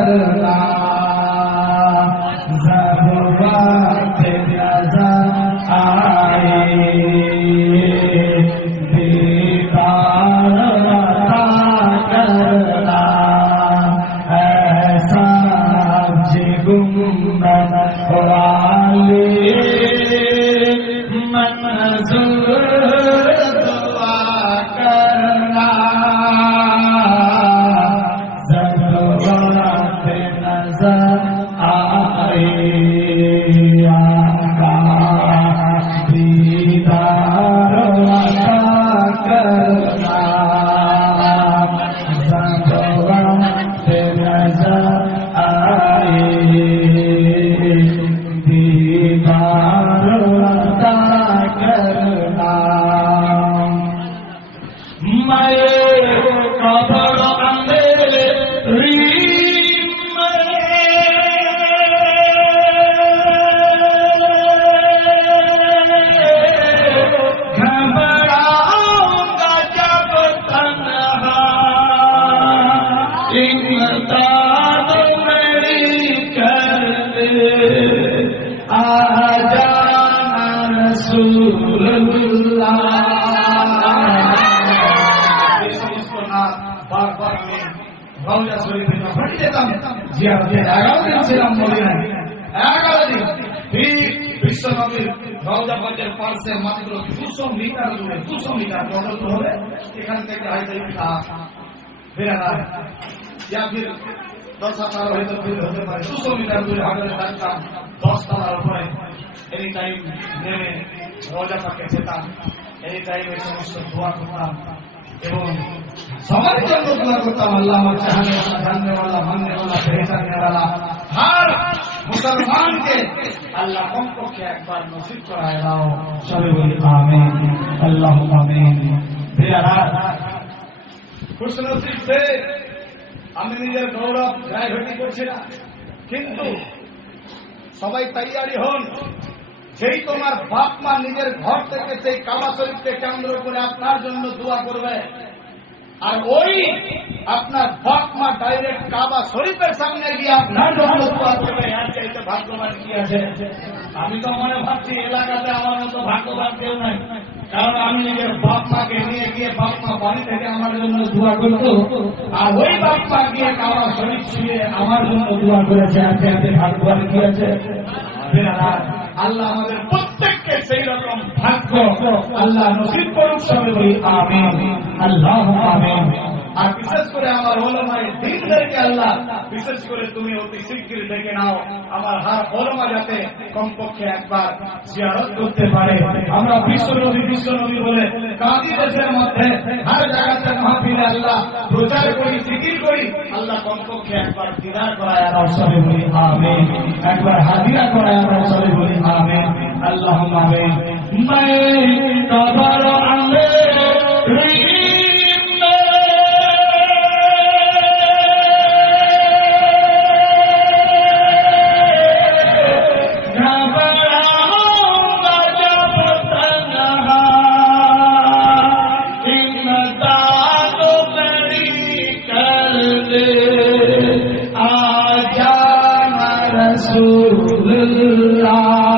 करना जब वक्त नजर आए दीदार अता करना ऐसा गुम्बद वाले मंजूर दुआ करना जब वक्त नजर आए आका दीदार अता करना जब वक्त नजर आए दीदार अता करना मैं कबर अंधेरी घबराऊंगा जब तन्हा इमदाद मेरी कर दे आ जाना रसूलुल्लाह बार-बार मैं রওজা শরীফে পড়ে যেতাম জিয়ারতের 11 দিন ছিলাম মদিনায় 11 দিন ঠিক বিশ্বনবীর রওজা পাকের পাশে মাত্র 200 মিটার দূরে 200 মিটার দূরত্ব হবে এখান থেকে হয়তো ইটা বেরানা या फिर 10 হাজার হয়তো দূর হতে পারে 200 মিটার দূরে হাজারে থাকতাম 10 তলার উপরে এনি টাইম নেমে রওজা পাকে যেতাম এনি টাইম এই সমস্ত দোয়া করতাম এবং সবার জন্য দোয়া করতাম আল্লাহ আমার চাহনে वाला जानने वाला मानने वाला पहचानने वाला हर मुसलमान के अल्लाह हमको के एक बार नसीब कराए दाओ सभी बोली आमीन अल्लाहुम्मा आमीन प्यारा खुश नसीब से আমি নিজের গৌরব গায়ঘটি করছি না কিন্তু সবাই তৈরি হন যেই তোমার বাপ মা নিজের ঘর থেকে সেই কাবা শরীফকে কেন্দ্র করে আপনার জন্য দোয়া করবে আর ওই আপনার বাপ মা ডাইরেক্ট কাবা শরীফের সামনে গিয়ে আপনার জন্য দোয়া করবে আর চাইতে ভাগ্যবান কি আছে আমি তো মনে ভাবছি এলাকাতে আমার মতো ভাগ্যবান কেউ নাই কারণ আমি নিজের বাপ মাকে নিয়ে গিয়ে বাপ মা বাড়ি থেকে আমার জন্য দোয়া করতো আর ওই বাপ মা গিয়ে কাবা শরীফ ছুঁয়ে আমার জন্য দোয়া করেছে আর চাইতে ভাগ্যবান কি আছে আল্লাহ আমাদের প্রত্যেককে সেই রকম ভাগ্য আল্লাহ নসিব করুক সবাই বলি আমিন আল্লাহুম্মা আমিন আর বিশেষ করে আমার ওলামায়ে দ্বীনদেরকে আল্লাহ বিশেষ করে তুমি অতি শিগগির ডেকে নাও আমার হার ওলামা যাতে কমপক্ষে একবার জিয়ারত করতে পারে আমরা বিশ্বনবী বলে কাঁদি দেশের মধ্যে হর জায়গাতে মাহফিলে আল্লাহ প্রচার করি জিকির করি আল্লাহ কমপক্ষে একবার দিদার করায় আর সবাই বলি আমিন একবার হাদিয়া করায় আর সবাই বলি আমিন আল্লাহুম্মা আমিন मैं कबर अंधेरी रसूलुल्लाह